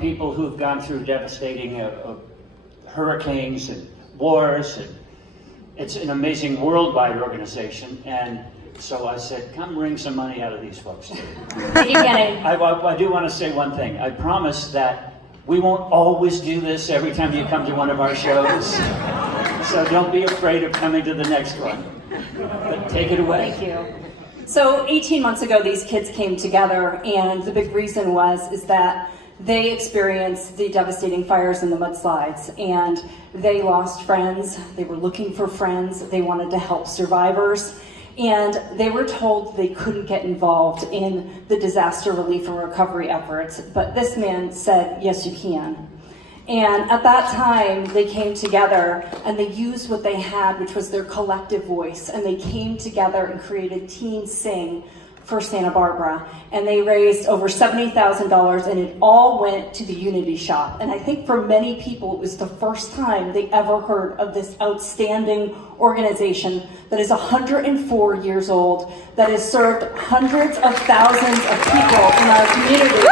people who've gone through devastating hurricanes and wars, and it's an amazing worldwide organization. And so I said, come bring some money out of these folks too. I do want to say one thing. I promise that we won't always do this every time you come to one of our shows. So don't be afraid of coming to the next one. But take it away. Thank you. So 18 months ago, these kids came together, and the big reason is that they experienced the devastating fires and the mudslides, and they lost friends. They were looking for friends. They wanted to help survivors, and they were told they couldn't get involved in the disaster relief and recovery efforts. But this man said, yes, you can. And at that time, they came together and they used what they had, which was their collective voice, and they came together and created Teen Sing for Santa Barbara, and they raised over $70,000, and it all went to the Unity Shop. And I think for many people, it was the first time they ever heard of this outstanding organization that is 104 years old, that has served hundreds of thousands of people in our community.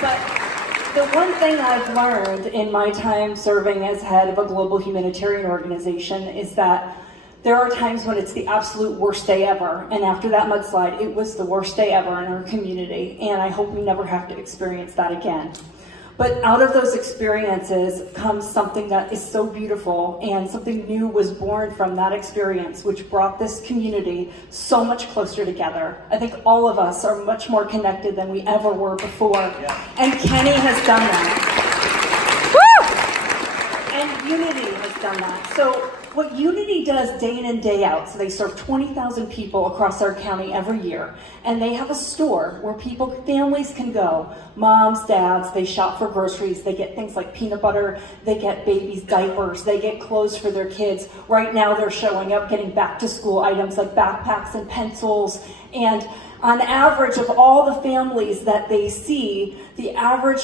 But the one thing I've learned in my time serving as head of a global humanitarian organization is that there are times when it's the absolute worst day ever, and after that mudslide, it was the worst day ever in our community, and I hope we never have to experience that again. But out of those experiences comes something that is so beautiful, and something new was born from that experience, which brought this community so much closer together. I think all of us are much more connected than we ever were before, and Kenny has done that. Woo! And Unity has done that. So what Unity does day in and day out, so they serve 20,000 people across our county every year, and they have a store where families can go, moms, dads, they shop for groceries, they get things like peanut butter, they get babies' diapers, they get clothes for their kids. Right now they're showing up getting back to school items like backpacks and pencils, and on average of all the families that they see, the average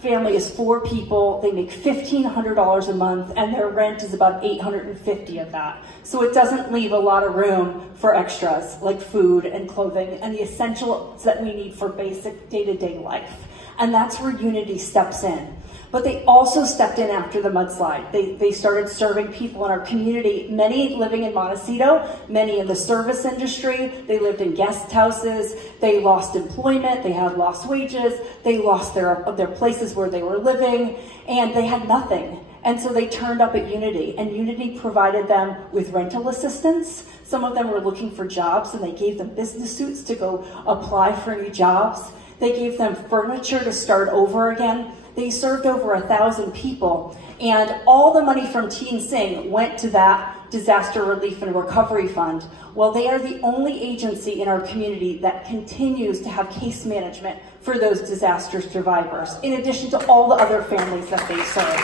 family is 4 people. They make $1,500 a month, and their rent is about $850 of that. So it doesn't leave a lot of room for extras like food and clothing and the essentials that we need for basic day-to-day life. And that's where Unity steps in. But they also stepped in after the mudslide. They started serving people in our community, many living in Montecito, many in the service industry. They lived in guest houses. They lost employment. They had lost wages. They lost their places where they were living, and they had nothing. And so they turned up at Unity, and Unity provided them with rental assistance. Some of them were looking for jobs, and they gave them business suits to go apply for new jobs. They gave them furniture to start over again. They served over 1,000 people, and all the money from Teen Sing went to that disaster relief and recovery fund. Well, they are the only agency in our community that continues to have case management for those disaster survivors, in addition to all the other families that they serve.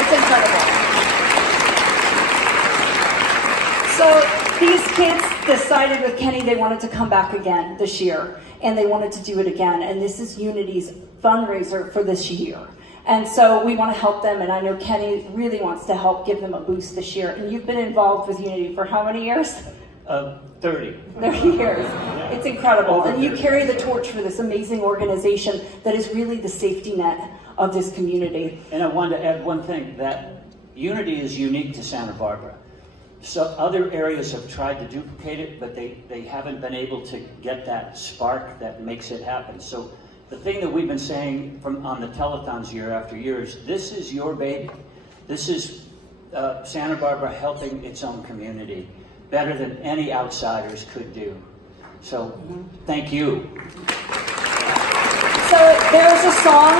It's incredible. So these kids decided with Kenny they wanted to come back again this year, and they wanted to do it again, and this is Unity's fundraiser for this year. And so we want to help them, and I know Kenny really wants to help give them a boost this year. And you've been involved with Unity for how many years? 30. 30 years. It's incredible. And you carry the torch for this amazing organization that is really the safety net of this community. And I wanted to add one thing, that Unity is unique to Santa Barbara. So other areas have tried to duplicate it, but they haven't been able to get that spark that makes it happen. So the thing that we've been saying on the telethons year after year is, this is your baby. This is Santa Barbara helping its own community better than any outsiders could do. So thank you. So there's a song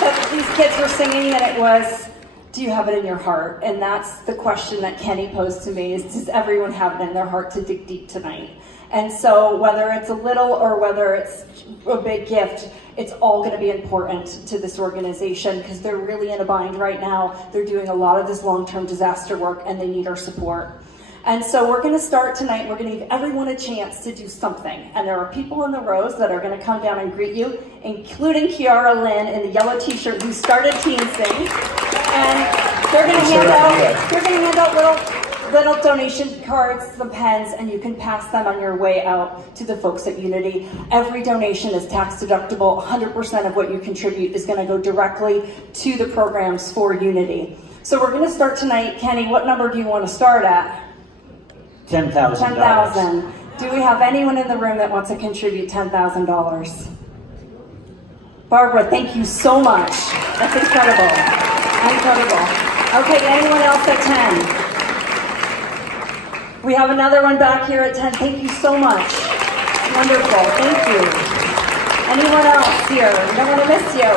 that these kids were singing, and it was, do you have it in your heart? And that's the question that Kenny posed to me, is does everyone have it in their heart to dig deep tonight? And so whether it's a little or whether it's a big gift, it's all going to be important to this organization, because they're really in a bind right now. They're doing a lot of this long-term disaster work, and they need our support. And so we're going to start tonight. We're going to give everyone a chance to do something. And there are people in the rows that are going to come down and greet you, including Kiara Lynn in the yellow t-shirt who started Teen Sing. And they're going to hand out little little donation cards, some pens, and you can pass them on your way out to the folks at Unity. Every donation is tax deductible. 100% of what you contribute is going to go directly to the programs for Unity. So we're going to start tonight. Kenny, what number do you want to start at? $10,000. 10,000. Do we have anyone in the room that wants to contribute $10,000? Barbara, thank you so much. That's incredible. Incredible. Okay, anyone else at 10? We have another one back here at 10. Thank you so much. Wonderful. Thank you. Anyone else here? We don't want to miss you.